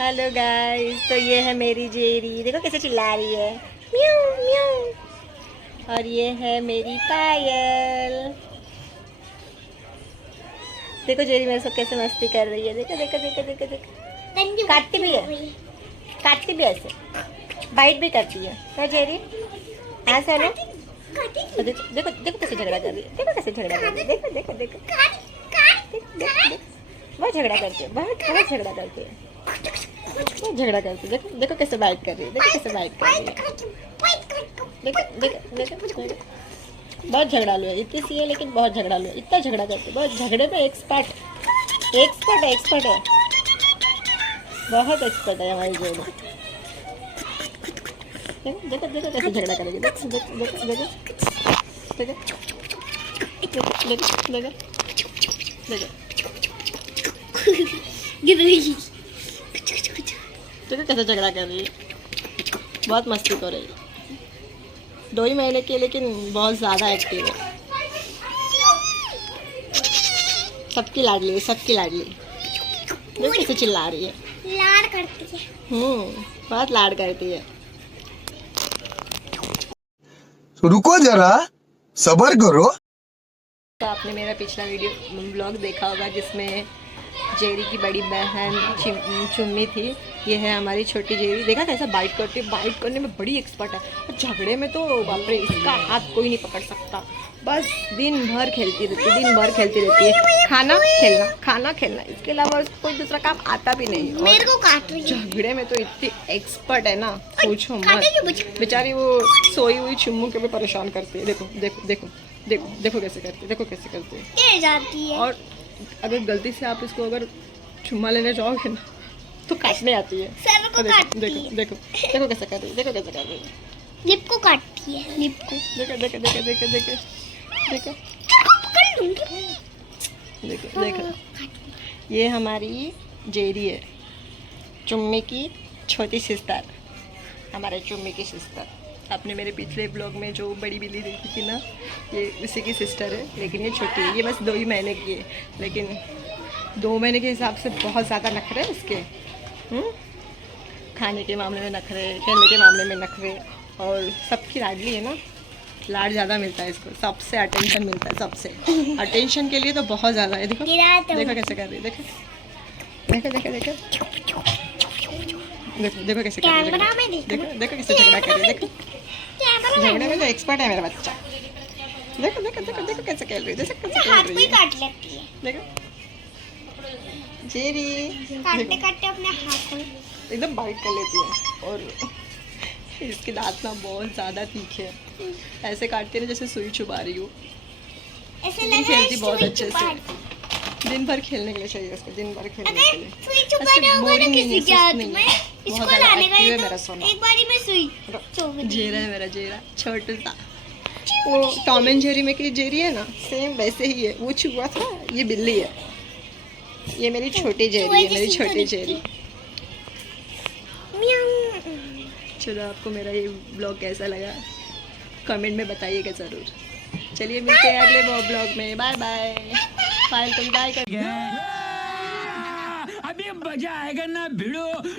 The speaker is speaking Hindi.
हेलो गाइस, तो ये है मेरी जेरी, देखो कैसे चिल्ला रही है, म्याऊ म्याऊ। और ये है मेरी पायल। देखो जेरी मेरे साथ कैसे मस्ती कर रही है, देखो देखो देखो देखो देखो। काटती भी है, काटती भी ऐसे, बाइट भी करती है क्या जेरी? हाँ सोनू, देखो देखो देखो कैसे झगड़ा कर रही है, देखो कैसे झगड़ा कर रही है, देखो देखो देखो देखो, बहुत झगड़ा करती है, बहुत बहुत झगड़ा करती है, बहुत झगड़ा करती है। देखो देखो कैसे बाइट कर रही है, देखो कैसे बाइट कर रही है, देखो देखो देखो, बहुत झगड़ालू है, इतनी सी है लेकिन बहुत झगड़ालू है, इतना झगड़ा करती है, बहुत झगड़े में एक्सपर्ट एक्सपर्ट है, एक्सपर्ट है, बहुत एक्सपर्ट है हमारी जोड़ी। देखो देखो कैसे झगड़ा करेगी, देखो देखो देखो देखो देखो देखो देखो देखो कैसे झगड़ा कर रही है, बहुत मस्ती कर रही है, 2 ही महीने की, लेकिन बहुत ज़्यादा एक्टिव है, सबकी लाडली है, सबकी लाडली। देखो कैसे चिल्ला रही है, लाड़ करती है। बहुत लाड करती है। रुको जरा, सबर करो। तो आपने मेरा पिछला वीडियो ब्लॉग देखा होगा जिसमें जेरी की बड़ी बहन चुम्मी थी। ये है हमारी छोटी जेरी, देखा कैसा बाइट करती है, बाइट करने में बड़ी एक्सपर्ट है, और झगड़े में तो बाप रे इसका हाथ कोई नहीं पकड़ सकता, बस दिन भर खेलती रहती है, दिन भर खेलती रहती है, खाना खेलना खाना खेलना, इसके अलावा उसको कोई दूसरा काम आता भी नहीं। मेरे को काट रही है, झगड़े में तो इतनी एक्सपर्ट है ना, पूछो मत, बेचारी वो सोई हुई चुम्मू के भी परेशान करती है। देखो देखो देखो देखो देखो कैसे करती है, देखो कैसे करती है, तेज जाती है। और अगर गलती से आप इसको अगर चुम्मा लेने जाओगे ना तो काटने आती है। सर को तो काटती देखो है, देखो देखो कैसे कर रही है, देखो कैसे कर रही है, लिप को काटती है, लिप को। देखो देखो देखो देखो देखो देखो पकड़ लूंगी। देखो देखो। ये हमारी जेरी है, चुम्मी की छोटी सिस्टर, हमारे चुम्मी की सिस्टर। आपने मेरे पिछले ब्लॉग में जो बड़ी बिल्ली देखी थी ना, ये इसी की सिस्टर है, लेकिन ये छोटी है, ये बस 2 ही महीने की है, लेकिन 2 महीने के हिसाब से बहुत ज़्यादा नखरे हैं इसके। खाने के मामले में नखरे, खेलने के मामले में नखरे, और सबकी लाडली है ना, लाड ज़्यादा मिलता है इसको, सबसे अटेंशन मिलता है, सबसे अटेंशन के लिए तो बहुत ज़्यादा है। देखो देखो कैसे कर रही है, देखो देखो देखो देखो देखो देखो कैसे कर रही है, कैमरा में देखो देखो कैसे झगड़ा कर रही है, देखो झगड़े में तो एक्सपर्ट है मेरा बच्चा। देखो देखो देखो देखो कैसे खेल रही है, देखो कैसे खेल हाथ रही को ही है, काट लेती है, देखो जेरी काटते काटते अपने हाथ को। एकदम बाइट कर लेती है, और इसके दांत ना बहुत ज़्यादा तीखे हैं, ऐसे काटती है ना जैसे सुई चुबा रही हो। ऐसे लेकिन लग रहा है खेलती बहुत सुई अच्छे चुबा से, दिन भर खेलने के लिए चाहिए उसको, दिन भर खेलने के लिए। सुई चुपाना होगा ना किसी के हाथ में, इसको लाने का ये मेरा तो सोना, एक बारी में सुई चुभ दी। जेरा है मेरा जेरा, छोटू सा, वो टॉम एंड जेरी में की जेरी है ना, सेम वैसे ही है, वो छुआ था, ये बिल्ली है, ये मेरी छोटी जेरी है, मेरी छोटी जेरी। चलो आपको मेरा ये ब्लॉग कैसा लगा कमेंट में बताइएगा ज़रूर। चलिए मिलते हैं अगले ब्लॉग में, बाय बाय। फाइल को बाय कर, अभी मजा आएगा ना भिड़ो।